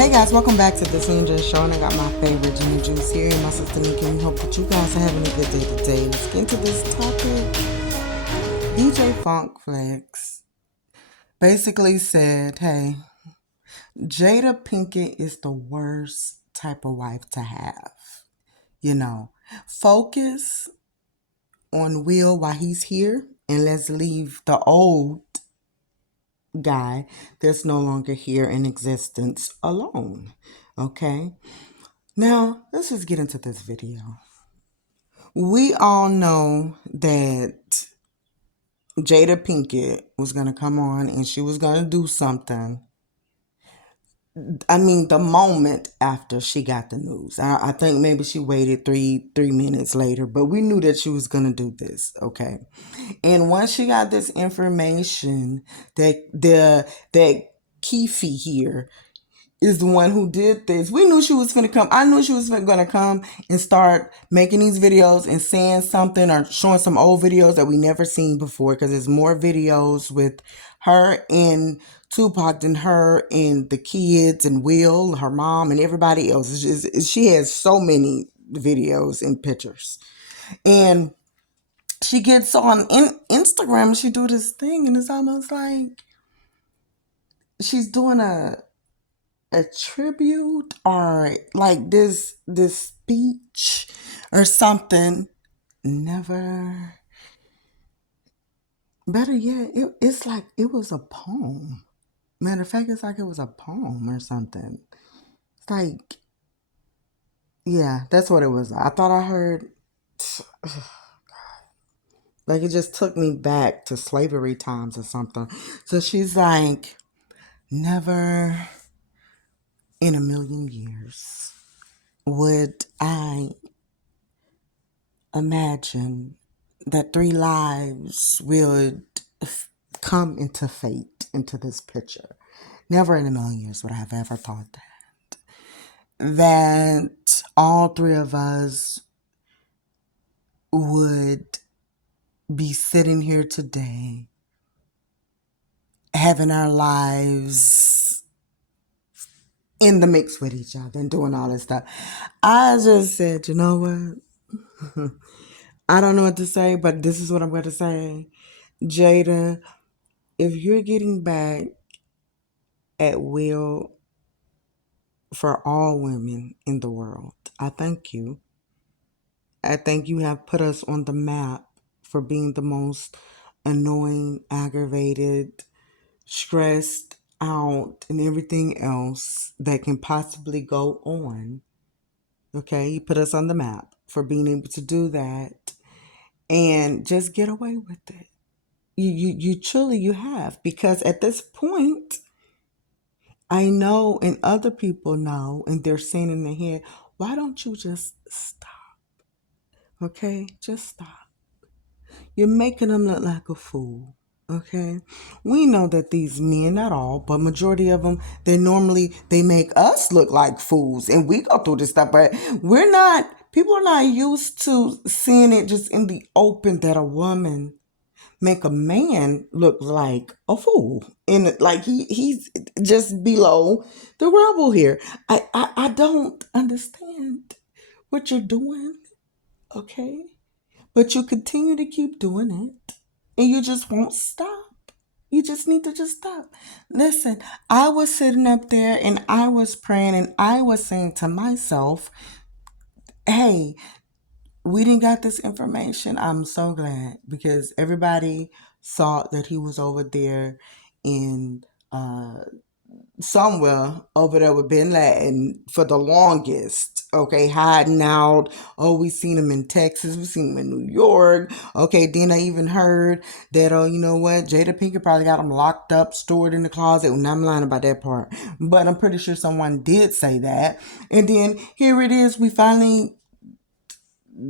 Hey guys, welcome back to the zoeyturncnjshow, and I got my favorite Jimmy Juice here and my sister Nikki, and we hope that you guys are having a good day today. Let's get into this topic. DJ Funk Flex basically said, hey, Jada Pinkett is the worst type of wife to have. You know, focus on Will while he's here, and let's leave the old guy that's no longer here in existence alone. Okay? Now, let's just get into this video. We all know that Jada Pinkett was going to come on and she was going to do something. I mean, the moment after she got the news. I think maybe she waited three minutes later, but we knew that she was going to do this, okay? And once she got this information that Keefe here is the one who did this. We knew she was going to come. I knew she was going to come and start making these videos and saying something or showing some old videos that we never seen before, because there's more videos with her and Tupac than her and the kids and Will, her mom, and everybody else. She has so many videos and pictures. And she gets on Instagram and she do this thing, and it's almost like she's doing a tribute or like this speech or something. Never. Better yet, it's like it was a poem. Matter of fact, it's like it was a poem or something. It's like, yeah, that's what it was. I thought I heard, like, it just took me back to slavery times or something. So she's like, never in a million years would I imagine that 3 lives would come into fate into this picture. Never in a million years would I have ever thought that all 3 of us would be sitting here today having our lives in the mix with each other and doing all this stuff. I just said, you know what? I don't know what to say, but this is what I'm going to say. Jada, if you're getting back at Will for all women in the world, I thank you. I think you have put us on the map for being the most annoying, aggravated, stressed out, and everything else that can possibly go on. Okay, you put us on the map for being able to do that and just get away with it. You truly you have, because at this point, I know and other people know, and they're saying in their head, why don't you just stop? Okay, just stop. You're making them look like a fool. Okay, we know that these men, not all, but majority of them, they make us look like fools, and we go through this stuff, but we're not. People are not used to seeing it just in the open that a woman make a man look like a fool, and like he's just below the rubble here. I don't understand what you're doing, okay? But you continue to keep doing it, and you just won't stop. You just need to just stop. Listen, I was sitting up there and I was praying and I was saying to myself, hey, we didn't got this information. I'm so glad, because everybody thought that he was over there in somewhere over there with Bin Laden for the longest. Okay, hiding out. Oh, we seen him in Texas. We seen him in New York. Okay, then I even heard that, oh, you know what? Jada Pinkett probably got him locked up, stored in the closet. And I'm lying about that part, but I'm pretty sure someone did say that. And then here it is. We finally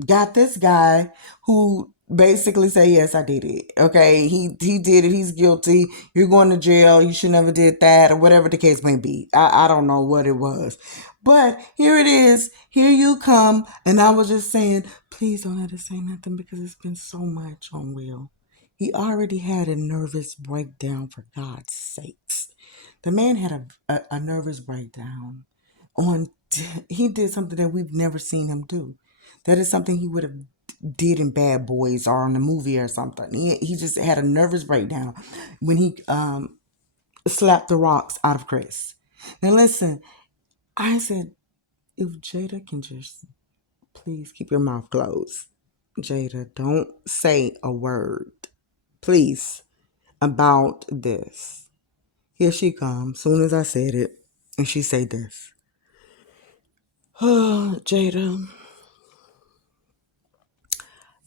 got this guy who basically say, yes, I did it. Okay, he did it. He's guilty. You're going to jail. You should never did that, or whatever the case may be. I don't know what it was, but here it is. Here you come, and I was just saying, please don't let us say nothing, because it's been so much on Will. He already had a nervous breakdown, for God's sakes. The man had a nervous breakdown on he did something that we've never seen him do. That is something he would have did in Bad Boys or in a movie or something. He just had a nervous breakdown when he slapped the rocks out of Chris. Now listen, I said, if Jada can just please keep your mouth closed. Jada, don't say a word, please, about this. Here she comes, soon as I said it, and she say this. Oh, Jada,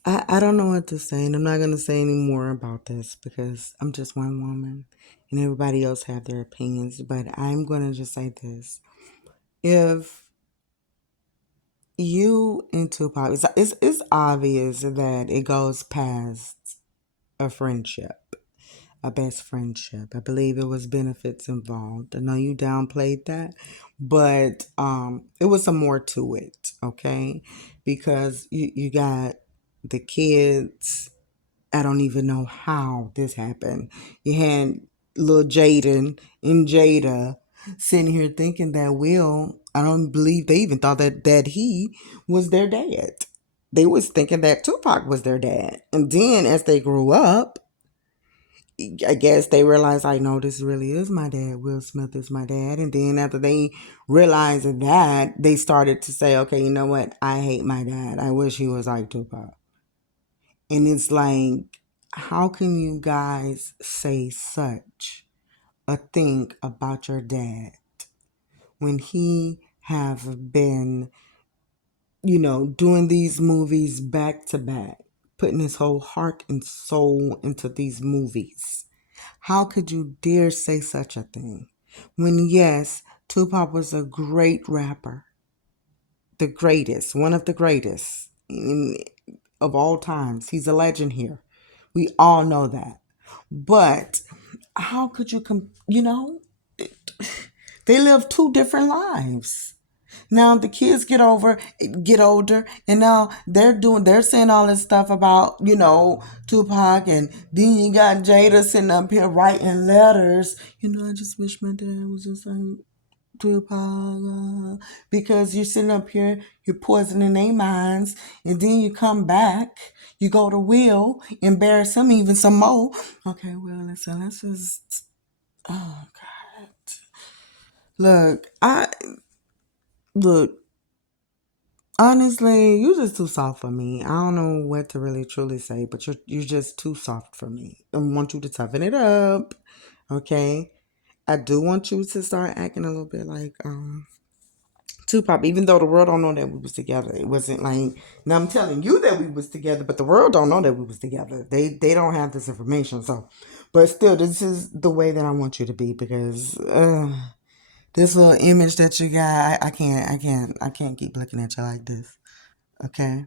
I don't know what to say, and I'm not going to say any more about this because I'm just one woman, and everybody else have their opinions, but I'm going to just say this. If you and Tupac, it's obvious that it goes past a friendship, a best friendship. I believe it was benefits involved. I know you downplayed that, but it was some more to it, okay? Because you got the kids. I don't even know how this happened. You had little Jaden and Jada sitting here thinking that Will, I don't believe they even thought that he was their dad. They was thinking that Tupac was their dad. And then as they grew up, I guess they realized, I know this really is my dad. Will Smith is my dad. And then after they realized that, they started to say, okay, you know what? I hate my dad. I wish he was like Tupac. And it's like, how can you guys say such a thing about your dad when he have been, doing these movies back to back, putting his whole heart and soul into these movies? How could you dare say such a thing? When, yes, Tupac was a great rapper, the greatest, one of the greatest of all times. He's a legend here. We all know that. But how could you they live two different lives. Now the kids get older, and now they're saying all this stuff about, Tupac, and then you got Jada sitting up here writing letters. I just wish my dad was just like Tupac, because you're sitting up here, you're poisoning their minds, and then you come back, you go to Will, embarrass him even some more. Okay, well, listen, let's just, oh God, look, honestly, you're just too soft for me. I don't know what to really truly say, but you're just too soft for me. I want you to toughen it up, okay? I do want you to start acting a little bit like Tupac, even though the world don't know that we was together. It wasn't like, now I'm telling you that we was together, but the world don't know that we was together. They don't have this information. So, but still, this is the way that I want you to be, because this little image that you got, I can't keep looking at you like this. Okay,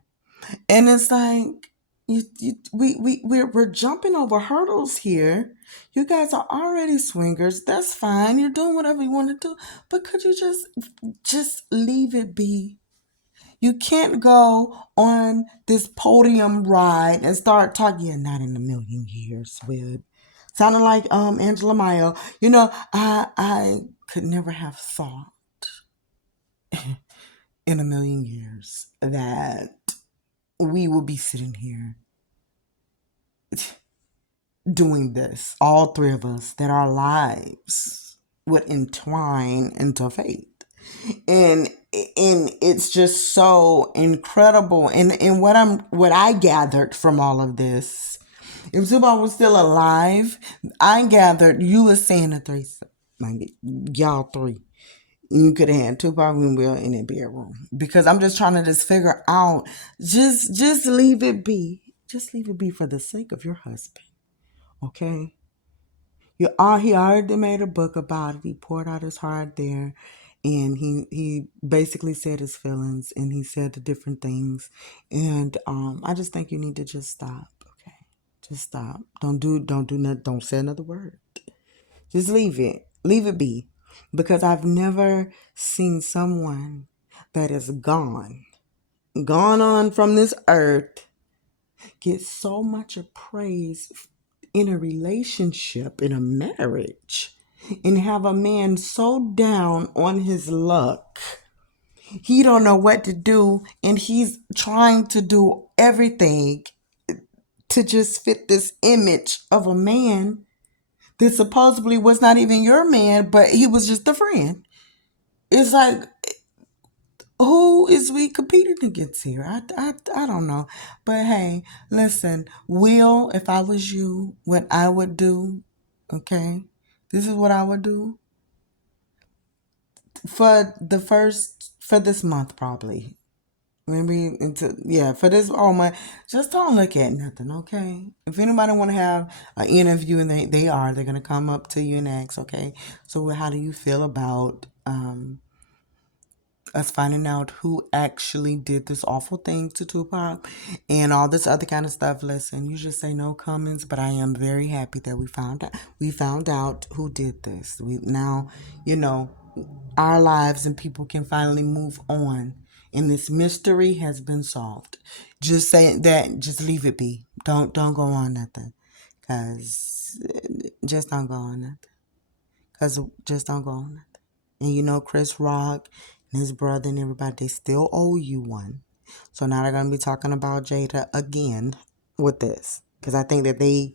and it's like we're jumping over hurdles here. You guys are already swingers. That's fine. You're doing whatever you want to do, but could you just leave it be? You can't go on this podium ride and start talking. Yeah, not in a million years, Will. Sounding like Angela Mayo. I could never have thought in a million years that we would be sitting here doing this, all three of us, that our lives would entwine into faith. And it's just so incredible. And what I gathered from all of this, if Tupac was still alive, I gathered you were saying a threesome, like y'all three. You could have had Tupac and Will in a bedroom, because I'm just trying to just figure out, just leave it be, just leave it be for the sake of your husband, okay? He already made a book about it. He poured out his heart there, and he basically said his feelings, and he said the different things, and I just think you need to just stop, okay? Just stop. Don't do nothing. Don't say another word. Just leave it be, because I've never seen someone that is gone on from this earth, get so much of praise in a relationship, in a marriage, and have a man so down on his luck, he don't know what to do, and he's trying to do everything to just fit this image of a man that supposedly was not even your man, but he was just a friend. It's like, who is we competing against here? I don't know. But hey, listen, Will, if I was you, what I would do, okay, this is what I would do for this month probably. Maybe for this month, just don't look at nothing, okay? If anybody want to have an interview, and they're gonna come up to you and ask, okay, so how do you feel about us finding out who actually did this awful thing to Tupac and all this other kind of stuff? Listen, you just say no comments, but I am very happy that we found out who did this. We now, our lives and people can finally move on, and this mystery has been solved. Just say that, just leave it be. Don't go on nothing, cause just don't go on nothing. Cause just don't go on nothing. And Chris Rock and his brother and everybody, they still owe you one. So now they're gonna be talking about Jada again with this, because I think that they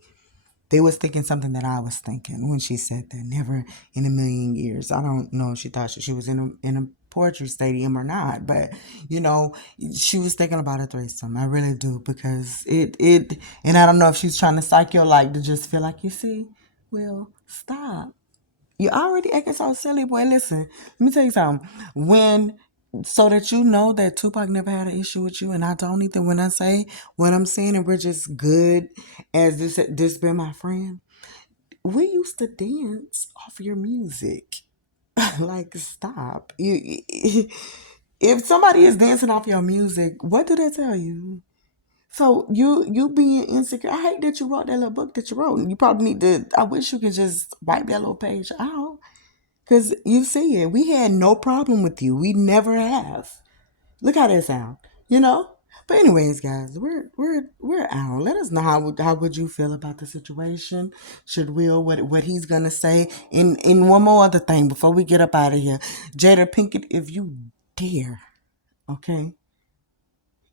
was thinking something that I was thinking when she said that. Never in a million years. I don't know if she thought she was in a poetry stadium or not, but she was thinking about a threesome. I really do, because and I don't know if she's trying to psych your like to just feel like, you see, Will, stop. You already acting so silly, boy. Listen, let me tell you something. So that you know that Tupac never had an issue with you, and I don't either. When I say what I'm saying, and we're just good as this been my friend, we used to dance off your music. Like, stop. If somebody is dancing off your music, what do they tell you? So you being insecure. I hate that you wrote that little book that you wrote. You probably need to. I wish you could just wipe that little page out. Because you see it. We had no problem with you. We never have. Look how that sound. You know? But anyways, guys, we're out. Let us know how would you feel about the situation. Should Will what he's gonna say. And one more other thing before we get up out of here. Jada Pinkett, if you dare, okay?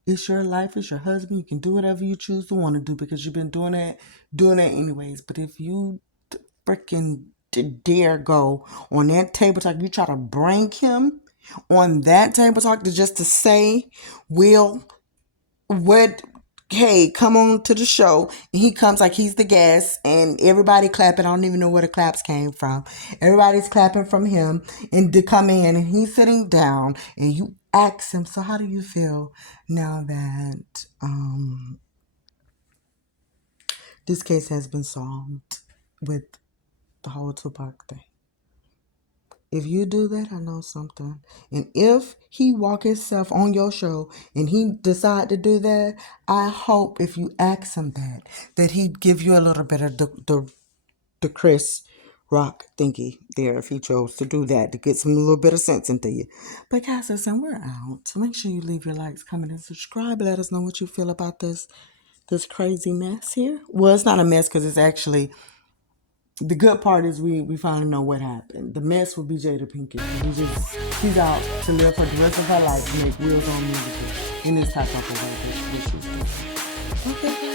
It's your life, it's your husband. You can do whatever you choose to want to do, because you've been doing that anyways. But if you freaking dare go on that table talk, you try to bring him on that table talk to say, Will, what, hey, come on to the show. And he comes like he's the guest, and everybody clapping. I don't even know where the claps came from. Everybody's clapping from him, and to come in, and he's sitting down, and you ask him, so how do you feel now that this case has been solved with the whole Tupac thing? If you do that, I know something. And if he walk himself on your show and he decide to do that, I hope if you ask him that he'd give you a little bit of the Chris Rock thingy there, if he chose to do that, to get some little bit of sense into you. But guys, listen, we're out. So make sure you leave your likes, comment, and subscribe. Let us know what you feel about this crazy mess here. Well, it's not a mess, because it's actually, the good part is we finally know what happened. The mess would be Jada Pinkett. She's out to live for the rest of her life and make wheels on music in this type of way that she's doing. Okay.